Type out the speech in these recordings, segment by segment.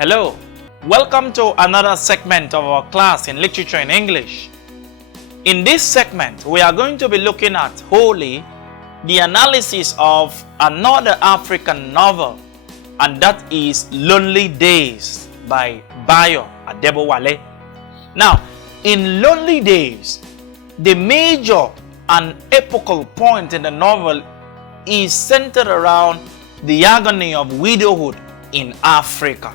Hello, welcome to another segment of our class in Literature in English. In this segment, we are going to be looking at wholly the analysis of another African novel, and that is Lonely Days by Bayo Adebowale. Now, in Lonely Days, the major and epochal point in the novel is centered around the agony of widowhood in Africa.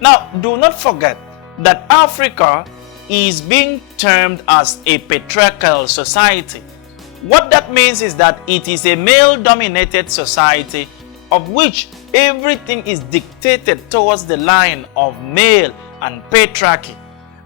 Now, do not forget that Africa is being termed as a patriarchal society. What that means is that it is a male-dominated society of which everything is dictated towards the line of male and patriarchy.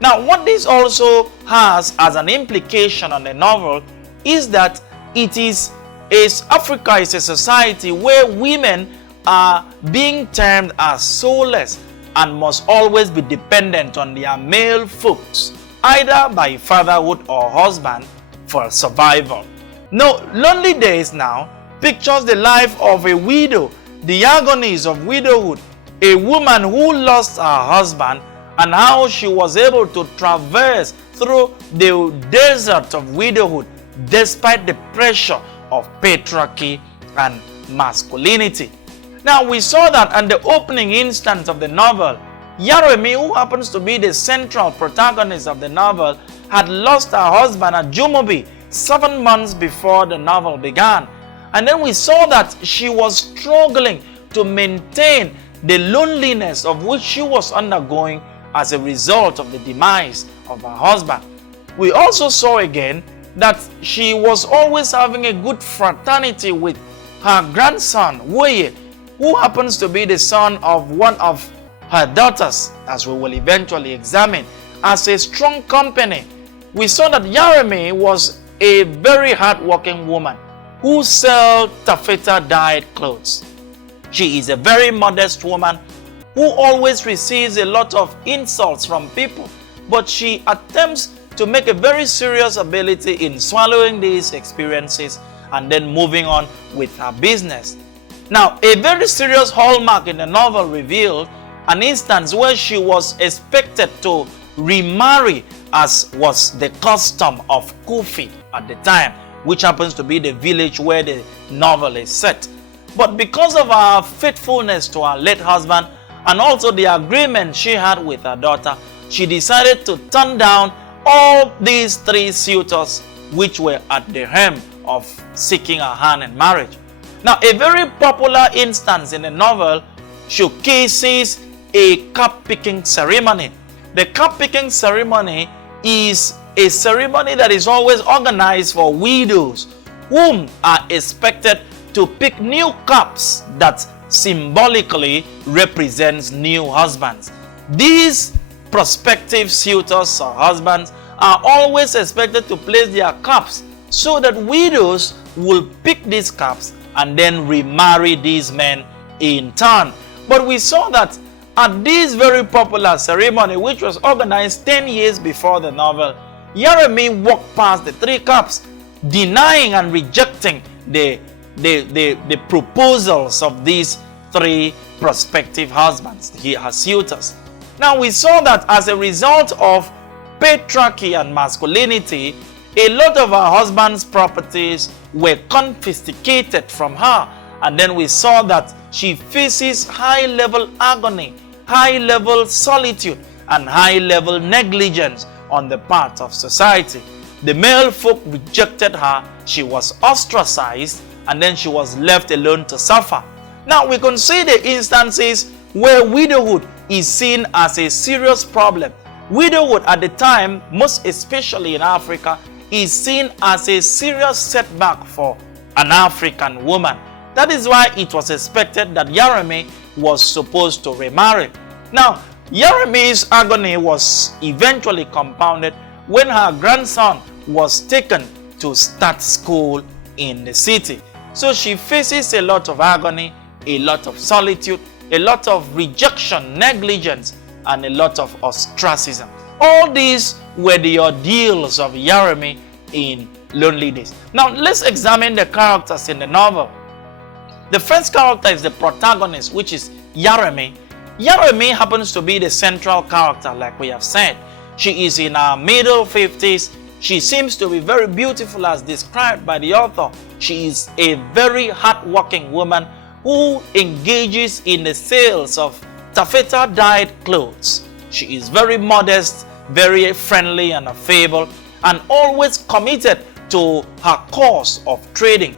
Now, what this also has as an implication on the novel is that Africa is a society where women are being termed as soulless and must always be dependent on their male folks, either by fatherhood or husband, for survival. Now, Lonely Days now pictures the life of a widow, the agonies of widowhood, a woman who lost her husband, and how she was able to traverse through the desert of widowhood despite the pressure of patriarchy and masculinity. Now, we saw that at the opening instance of the novel, Yaremi, who happens to be the central protagonist of the novel, had lost her husband at Jumobi 7 months before the novel began. And then we saw that she was struggling to maintain the loneliness of which she was undergoing as a result of the demise of her husband. We also saw again that she was always having a good fraternity with her grandson, Weac, who happens to be the son of one of her daughters, as we will eventually examine, as a strong company. We saw that Yaremi was a very hard-working woman who sells taffeta-dyed clothes. She is a very modest woman who always receives a lot of insults from people, but she attempts to make a very serious ability in swallowing these experiences and then moving on with her business. Now, a very serious hallmark in the novel revealed an instance where she was expected to remarry, as was the custom of Kufi at the time, which happens to be the village where the novel is set. But because of her faithfulness to her late husband and also the agreement she had with her daughter, she decided to turn down all these three suitors which were at the helm of seeking her hand in marriage. Now, a very popular instance in the novel showcases a cup-picking ceremony. The cup-picking ceremony is a ceremony that is always organized for widows whom are expected to pick new cups that symbolically represents new husbands. These prospective suitors or husbands are always expected to place their cups so that widows will pick these cups and then remarry these men in turn. But we saw that at this very popular ceremony, which was organized 10 years before the novel, Yaremi walked past the three cups, denying and rejecting the proposals of these three prospective husbands, her suitors. Now, we saw that as a result of patriarchy and masculinity, a lot of her husband's properties were confiscated from her. And then we saw that she faces high-level agony, high-level solitude, and high-level negligence on the part of society. The male folk rejected her, she was ostracized, and then she was left alone to suffer. Now, we can see the instances where widowhood is seen as a serious problem. Widowhood at the time, most especially in Africa, is seen as a serious setback for an African woman. That is why it was expected that Yaremi was supposed to remarry. Now, Yaremi's agony was eventually compounded when her grandson was taken to start school in the city. So she faces a lot of agony, a lot of solitude, a lot of rejection, negligence, and a lot of ostracism. All these were the ordeals of Yaremi in Lonely Days. Now, let's examine the characters in the novel. The first character is the protagonist, which is Yaremi. Yaremi happens to be the central character, like we have said. She is in her middle 50s. She seems to be very beautiful as described by the author. She is a very hard-working woman who engages in the sales of taffeta-dyed clothes. She is very modest, very friendly and affable, and always committed to her cause of trading.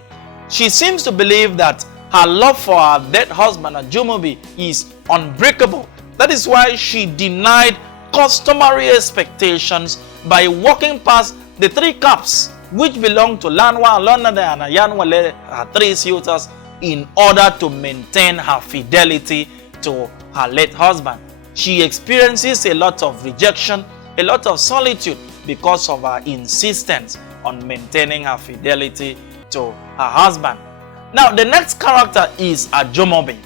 She seems to believe that her love for her dead husband Ajumobi is unbreakable. That is why she denied customary expectations by walking past the 3 cups which belong to Lanwa, Lonade, and Ayanwale, her 3 suitors, in order to maintain her fidelity to her late husband. She experiences a lot of rejection, a lot of solitude because of her insistence on maintaining her fidelity to her husband. Now, the next character is Ajumobi.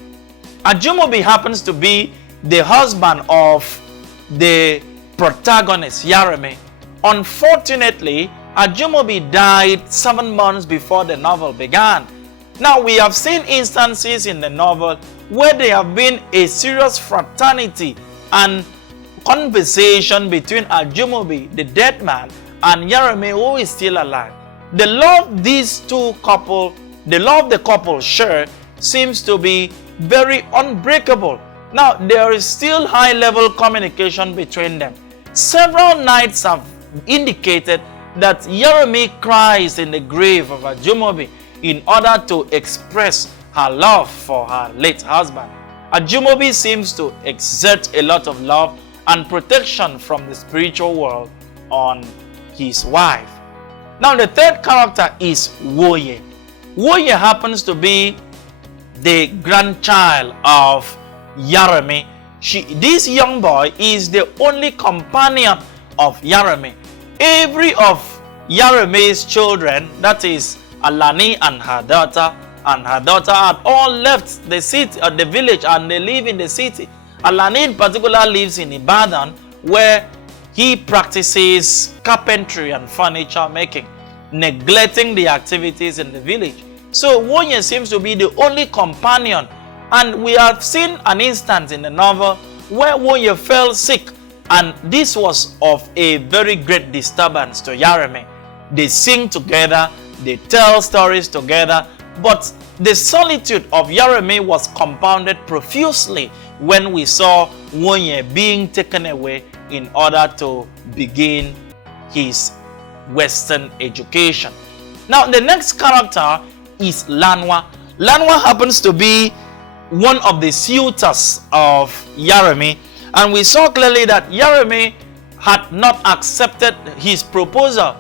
Ajumobi happens to be the husband of the protagonist, Yaremi. Unfortunately, Ajumobi died 7 months before the novel began. Now, we have seen instances in the novel where there have been a serious fraternity and conversation between Ajumobi, the dead man, and Yaremi, who is still alive. The love the couple share seems to be very unbreakable. Now, there is still high-level communication between them. Several nights have indicated that Yaremi cries in the grave of Ajumobi in order to express her love for her late husband. Ajumobi seems to exert a lot of love and protection from the spiritual world on his wife. Now, the third character is Woye. Woye happens to be the grandchild of Yaremi. This young boy is the only companion of Yaremi. Every of Yaremi's children, that is Alani and her daughter had all left the city or the village, and they live in the city. Alani in particular lives in Ibadan, where he practices carpentry and furniture making, neglecting the activities in the village. So Woye seems to be the only companion, and we have seen an instance in the novel where Woye fell sick, and this was of a very great disturbance to Yaremi. They sing together, they tell stories together, but the solitude of Yaremi was compounded profusely when we saw Woye being taken away in order to begin his Western education. Now, the next character is Lanwa. Lanwa happens to be one of the suitors of Yaremi, and we saw clearly that Yaremi had not accepted his proposal.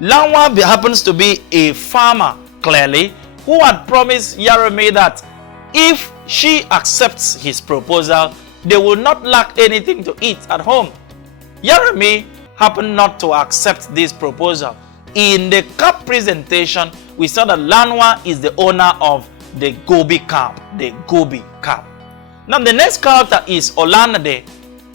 Lanwa happens to be a farmer, clearly, who had promised Yaremi that if she accepts his proposal, they will not lack anything to eat at home. Yaremi happened not to accept this proposal. In the cap presentation, we saw that Lanwa is the owner of the Gobi cap, Now, the next character is Olanade.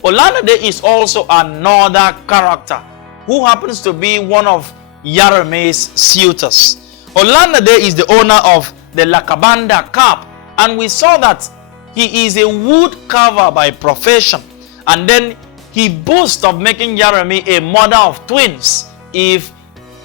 Olanade is also another character who happens to be one of Yaremi's suitors. Olanade is the owner of the Lakabanda cap, and we saw that he is a wood carver by profession, and then he boasts of making Yaremi a mother of twins if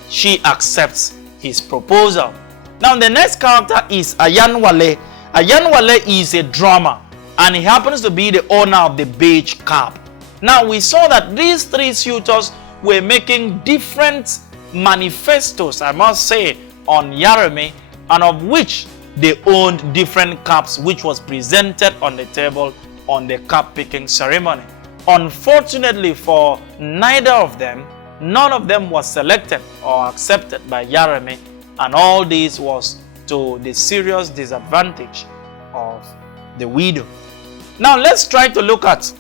she accepts his proposal. Now, the next character is Ayanwale. Ayanwale is a drummer, and he happens to be the owner of the beige cap. Now, we saw that these 3 suitors were making different manifestos, I must say, on Yaremi, and of which they owned different caps which was presented on the table on the cap picking ceremony. Unfortunately for neither of them, none of them was selected or accepted by Yaremi, and all this was to the serious disadvantage of the widow. Now, let's try to look at,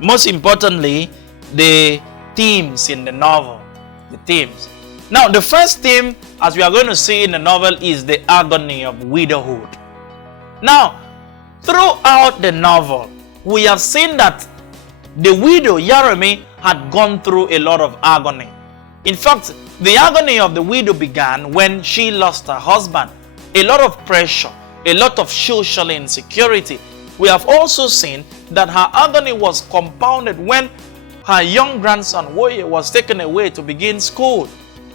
most importantly, the themes in the novel. The themes. Now, the first theme, as we are going to see in the novel, is the agony of widowhood. Now, throughout the novel, we have seen that the widow, Yaremi, had gone through a lot of agony. In fact, the agony of the widow began when she lost her husband. A lot of pressure, a lot of social insecurity, We have also seen that her agony was compounded when her young grandson Woye was taken away to begin school.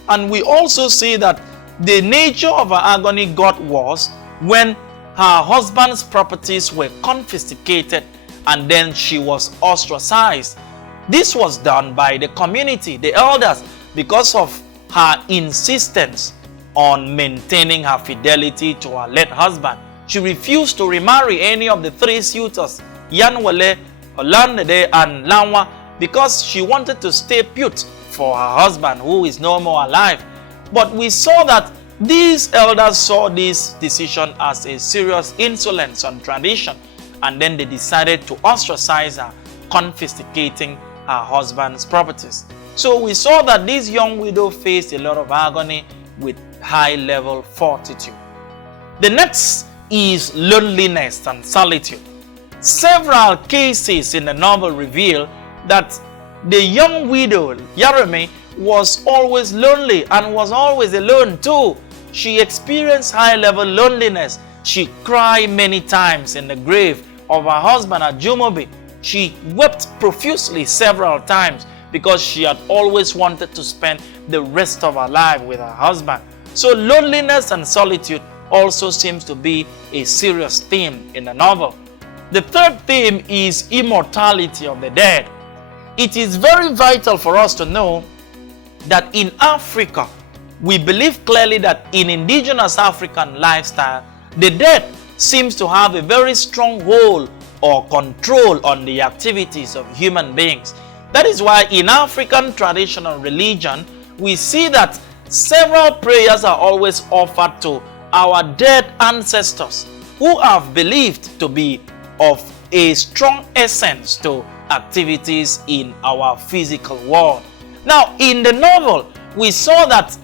And we also see that the nature of her agony got worse when her husband's properties were confiscated and then she was ostracized. This was done by the community, the elders, because of her insistence on maintaining her fidelity to her late husband. She refused to remarry any of the three suitors, Yanwale, Olandede, and Lanwa, because she wanted to stay put for her husband, who is no more alive. But we saw that these elders saw this decision as a serious insolence on tradition, and then they decided to ostracize her, confiscating her husband's properties. So we saw that this young widow faced a lot of agony with high-level fortitude. The next is loneliness and solitude. Several cases in the novel reveal that the young widow, Yareme, was always lonely and was always alone too. She experienced high-level loneliness. She cried many times in the grave of her husband at Jumobi. She wept profusely several times because she had always wanted to spend the rest of her life with her husband. So loneliness and solitude also seems to be a serious theme in the novel. The third theme is immortality of the dead. It is very vital for us to know that in Africa, we believe clearly that in indigenous African lifestyle, the dead seems to have a very strong hold or control on the activities of human beings. That is why in African traditional religion, we see that several prayers are always offered to our dead ancestors who have believed to be of a strong essence to activities in our physical world. Now, in the novel, we saw that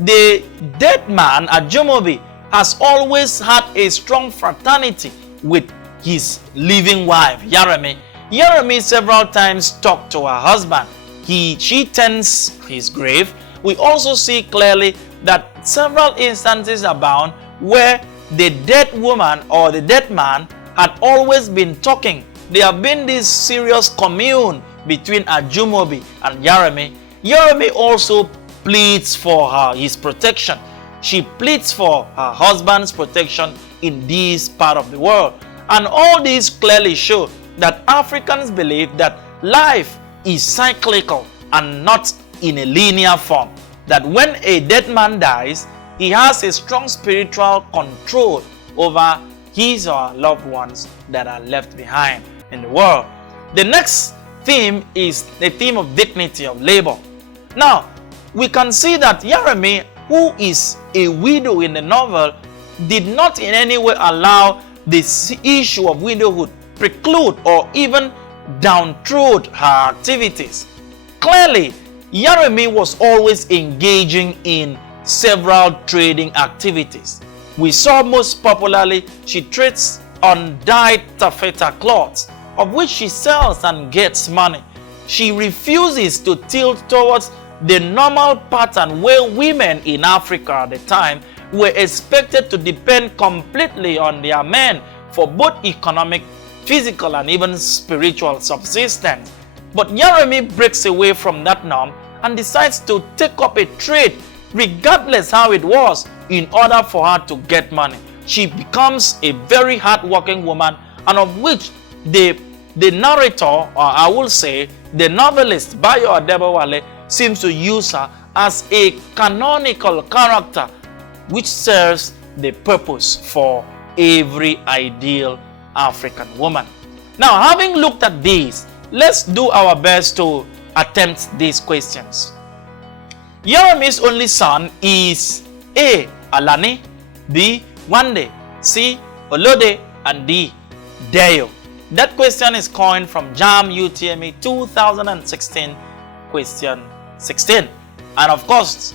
the dead man at Jumobi has always had a strong fraternity with his living wife, Yareme. Yareme several times talked to her husband. She tends his grave. We also see clearly that several instances abound where the dead woman or the dead man had always been talking. There have been this serious commune between Ajumobi and Yareme. Yareme also pleads for his protection. She pleads for her husband's protection in this part of the world. And all these clearly show that Africans believe that life is cyclical and not in a linear form. That when a dead man dies, he has a strong spiritual control over his or her loved ones that are left behind in the world. The next theme is the theme of dignity of labor. Now, we can see that Yareme, who is a widow in the novel, did not in any way allow this issue of widowhood preclude or even downthrow her activities. Clearly, Yareme was always engaging in several trading activities. We saw most popularly she trades on dyed taffeta cloths, of which she sells and gets money. She refuses to tilt towards the normal pattern where women in Africa at the time were expected to depend completely on their men for both economic, physical, and even spiritual subsistence. But Yareme breaks away from that norm and decides to take up a trade, regardless how it was, in order for her to get money. She becomes a very hard-working woman, and of which the narrator, or I will say the novelist Bayo Adebowale, seems to use her as a canonical character which serves the purpose for every ideal African woman. Now, having looked at these, let's do our best to attempt these questions. Yareme's only son is A. Alani, B. Wande, C. Olode, and D. Dayo. That question is coined from JAMB UTME 2016, question 16. And of course,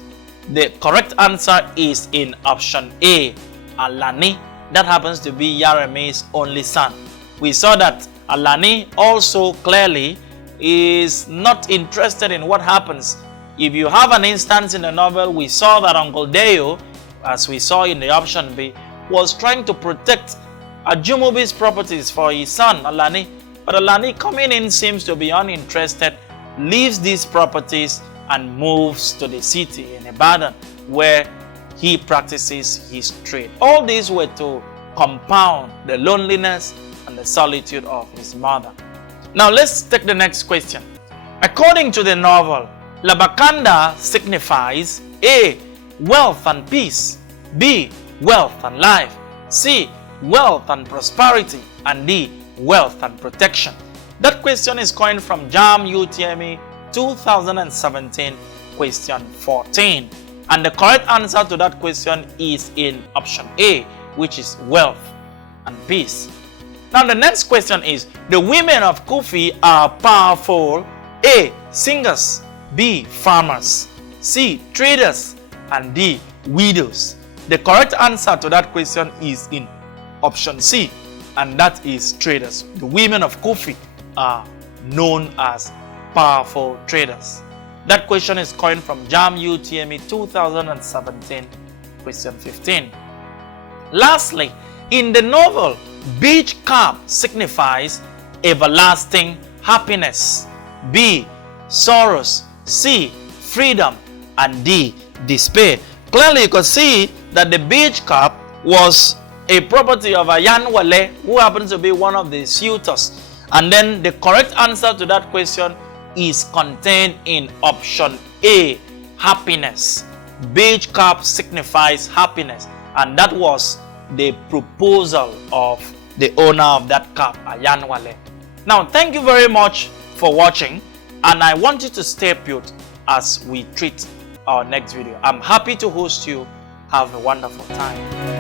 the correct answer is in option A, Alani. That happens to be Yareme's only son. We saw that Alani also clearly is not interested in what happens. If you have an instance in the novel, we saw that Uncle Dayo, as we saw in the option B, was trying to protect Ajumobi's properties for his son, Alani. But Alani, coming in, seems to be uninterested, leaves these properties and moves to the city in Ibadan, where he practices his trade. All these were to compound the loneliness and the solitude of his mother. Now let's take the next question. According to the novel, Labakanda signifies A. Wealth and peace, B. Wealth and life, C. Wealth and prosperity, and D. Wealth and protection. That question is coined from JAMB UTME 2017 question 14. And the correct answer to that question is in option A, which is wealth and peace. Now the next question is, the women of Kufi are powerful: A. Singers, B. Farmers, C. Traders, and D. Widows. The correct answer to that question is in option C, and that is traders. The women of Kufi are known as powerful traders. That question is coined from JAMB UTME 2017 question 15. Lastly, in the novel, beach cap signifies everlasting happiness, B. sorrows, C. freedom, and D. despair. Clearly you can see that the beach cap was a property of Adebowale, who happens to be one of the suitors. And then the correct answer to that question is contained in option A, happiness. Beach cap signifies happiness, and that was the proposal of the owner of that cap, Adebowale. Now, thank you very much for watching, and I want you to stay put as we treat our next video. I'm happy to host you. Have a wonderful time.